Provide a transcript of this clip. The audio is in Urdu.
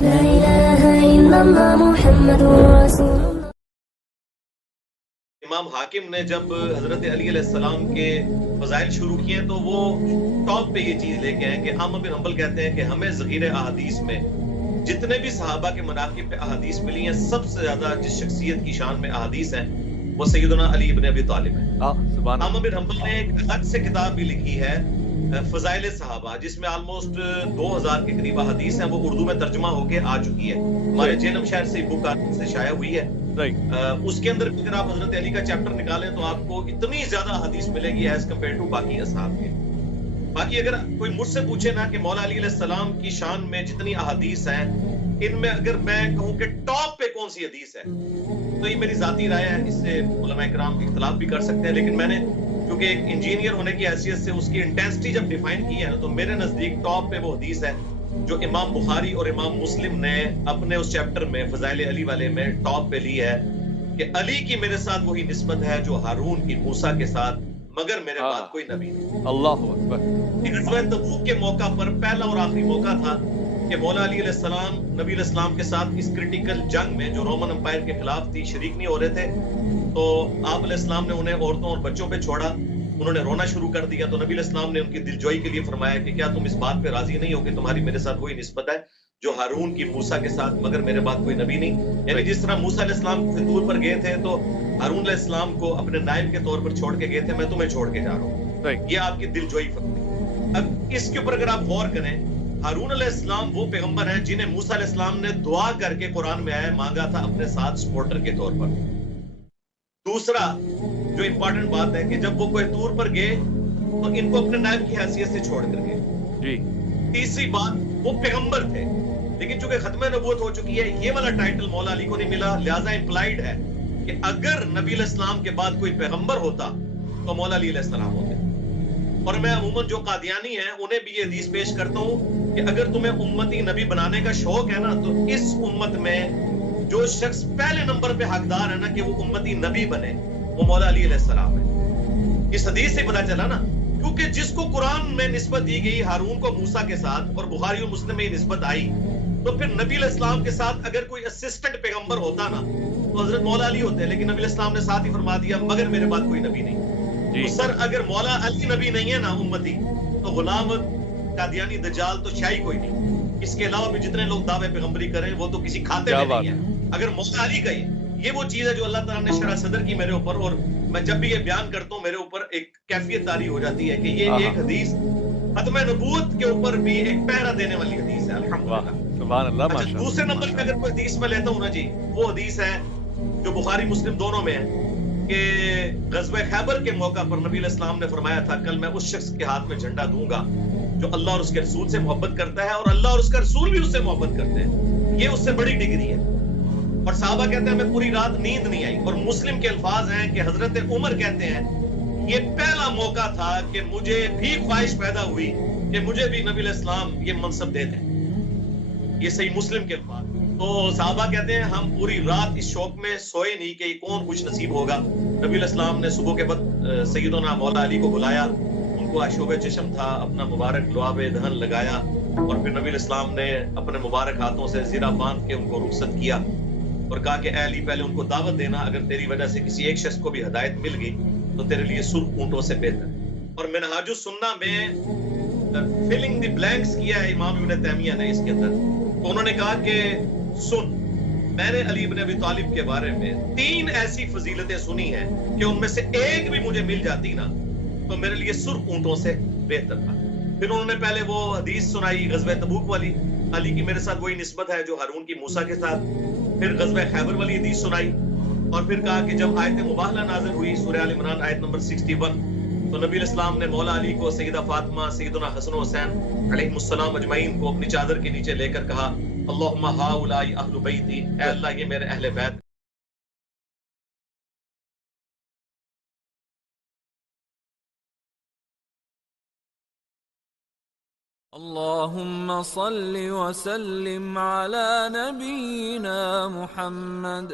لا إله إلا الله محمد رسول الله. امام حاکم نے جب حضرت علی علیہ السلام کے فضائل شروع کیے تو وہ ٹاپ پہ یہ چیز لے کے آئے کہ احمد بن حنبل کہتے ہیں کہ ہمیں ذخیرہ احادیث میں جتنے بھی صحابہ کے مناقب پہ احادیث ملی ہیں سب سے زیادہ جس شخصیت کی شان میں احادیث ہیں وہ سیدنا علی بن ابی طالب ہیں. احمد بن حنبل نے ایک الگ سے کتاب بھی لکھی ہے فضائل صحابہ جس میں آلموسٹ 2000 کے قریب احادیث ہیں. وہ اردو میں ترجمہ ہو کے آ چکی ہے, ہمارے جینم شہر سے بک سے شائع ہوئی ہے. اس کے اندر اگر آپ حضرت علی کا چیپٹر نکالیں تو آپ کو اتنی زیادہ حدیث ملے گی ایز کمپیئر ٹو باقی اصحاب کے. باقی اگر کوئی مجھ سے پوچھے نا کہ مولا علی علیہ السلام کی شان میں جتنی احادیث ہیں ان میں اگر میں کہوں کہ ٹاپ پہ کون سی حدیث ہے تو یہ میری ذاتی رائے ہے, اس سے علماء کرام اختلاف بھی کر سکتے ہیں. لیکن میں نے کیونکہ ایک انجینئر ہونے کی حیثیت سے اس کی انٹینسٹی جب ڈیفائن کی ہے تو میرے نزدیک ٹاپ پہ وہ حدیث ہے جو امام بخاری اور امام مسلم نے اپنے اس چیپٹر میں فضائل علی والے میں ٹاپ پہ لی ہے کہ علی کی میرے ساتھ وہی نسبت ہے جو ہارون کی موسیٰ کے ساتھ, مگر میرے بعد کوئی نبی نہیں. اللہ اکبر. غزوہ تبوک کے موقع پر پہلا اور آخری موقع تھا کہ مولا علی علیہ السلام نبی علیہ السلام کے ساتھ اس کرٹیکل جنگ میں جو رومن امپائر کے خلاف تھی شریک نہیں ہو رہے تھے. تو آپ علیہ السلام نے انہیں عورتوں اور بچوں پہ چھوڑا, انہوں نے رونا شروع کر دیا. تو نبی علیہ السلام نے ان کی دلجوئی کے لیے فرمایا کہ کیا تم اس بات پہ راضی نہیں ہو کہ تمہاری میرے ساتھ وہی نسبت ہے جو ہارون کی موسیٰ کے ساتھ, مگر میرے بعد کوئی نبی نہیں. یعنی جس طرح موسیٰ علیہ السلام طور پر گئے تھے تو ہارون علیہ السلام کو اپنے نائب کے طور پر چھوڑ کے گئے تھے, میں تمہیں چھوڑ کے جا رہا ہوں. یہ آپ کی دلجوئی فرمائی. اب اس کے اوپر اگر آپ غور کریں, ہارون علیہ السلام وہ پیغمبر ہیں جنہیں موسیٰ علیہ السلام نے دعا کر کے قرآن میں آیا مانگا تھا اپنے ساتھ سپورٹر کے طور پر. دوسرا جو امپورٹنٹ بات ہے کہ جب وہ کوہ طور پر گئے تو ان کو اپنے نائب کی حیثیت سے چھوڑ کر گئے. تیسری بات, وہ پیغمبر تھے لیکن چونکہ ختم نبوت ہو چکی ہے یہ والا ٹائٹل مولا علی کو نہیں ملا, لہذا امپلائیڈ ہے کہ اگر نبی علیہ السلام کے بعد کوئی پیغمبر ہوتا تو مولا علی علیہ السلام ہوتے. اور میں عموماً جو قادیانی ہیں انہیں بھی یہ حدیث پیش کرتا ہوں کہ اگر تمہیں امتی نبی بنانے کا شوق ہے نا تو اس امت میں جو شخص پہلے نمبر پہ حقدار ہے نا کہ وہ امتی نبی بنے وہ مولا علی علیہ السلام ہے. اس حدیث سے پتہ چلا نا, کیونکہ جس کو قرآن میں نسبت دی گئی ہارون کو موسیٰ کے ساتھ اور بخاری اور مسلم میں یہ نسبت آئی تو پھر نبی علیہ السلام کے ساتھ اگر کوئی اسسٹنٹ پیغمبر ہوتا نا تو حضرت مولا علی ہوتے, لیکن نبی علیہ السلام نے ساتھ ہی فرما دیا مگر میرے بعد کوئی نبی نہیں. تو سر اگر مولا علی نبی نہیں ہے نا امتی تو غلام قادیانی دجال تو شاہی کوئی نہیں. اس کے علاوہ بھی جتنے لوگ دعوے پیغمبری کریں وہ تو کسی کھاتے میں نہیں ہے. اگر مولا علی کا یہ وہ چیز ہے جو اللہ تعالیٰ نے شرح صدر کی میرے اوپر, اور میں جب بھی یہ بیان کرتا ہوں میرے اوپر ایک کیفیت طاری ہو جاتی ہے کہ یہ ایک حدیث ختم نبوت کے اوپر بھی ایک پہرا دینے والی حدیث ہے. الحمدللہ سبحان اللہ. اچھا دوسرے نمبر پہ اگر کوئی حدیث میں لیتا ہوں نا جی, وہ حدیث ہے جو بخاری مسلم دونوں میں ہے کہ غزوہ خیبر کے موقع پر نبی علیہ السلام نے فرمایا تھا کل میں اس شخص کے ہاتھ میں جھنڈا دوں گا جو اللہ اور اس کے رسول سے محبت کرتا ہے اور اللہ اور اس کا رسول بھی اس سے محبت کرتے ہیں. یہ اس سے بڑی ڈگری ہے. اور صحابہ کہتے ہیں ہمیں پوری رات نیند نہیں آئی. اور مسلم کے الفاظ ہیں کہ حضرت عمر کہتے ہیں یہ پہلا موقع تھا کہ مجھے بھی خواہش پیدا ہوئی کہ مجھے بھی نبی علیہ السلام یہ منصب دے دیں. یہ صحیح مسلم کے الفاظ. تو صحابہ کہتے ہیں ہم پوری رات اس شوق میں سوئے نہیں کہ یہ کون خوش نصیب ہوگا. نبی علیہ السلام نے صبح کے بعد سیدنا مولا علی کو بلایا, ان کو آشوب چشم تھا, اپنا مبارک لعاب دہن لگایا اور پھر نبی علیہ السلام نے اپنے مبارک ہاتھوں سے زیرہ باندھ کے ان کو رخصت کیا اور کہا کہ اے علی پہلے ان کو دعوت دینا, اگر تیری وجہ سے کسی ایک شخص کو بھی ہدایت مل گئی تو تیرے لیے سرخ اونٹوں سے بہتر. اور منہاج السنہ میں فلنگ دی بلینکس کیا ہے امام ابن تیمیہ نے اس کے اندر. تو انہوں نے کہا کہ سن, میں نے علی بن ابی طالب کے بارے میں 3 ایسی فضیلتیں سنی ہیں کہ ان میں سے ایک بھی مجھے مل جاتی نا تو میرے لیے سرخ اونٹوں سے بہتر تھا. پھر انہوں نے پہلے وہ حدیث سنائی غزوہ تبوک والی, علی کی میرے ساتھ وہی نسبت ہے جو ہارون کی موسیٰ کے ساتھ. پھر غزوہ خیبر والی حدیث سنائی اور پھر کہا کہ جب آیت مباہلہ نازل ہوئی سورہ آل عمران آیت نمبر 61 تو نبی علیہ السلام نے مولا علی کو, سیدہ فاطمہ, سیدنا حسن و حسین علیہم السلام اجمعین کو اپنی چادر کے نیچے لے کر کہا اللہم ہؤلاء اہل بیتی, اے اللہ یہ میرے اہل بیت. اللهم صل وسلم على نبينا محمد.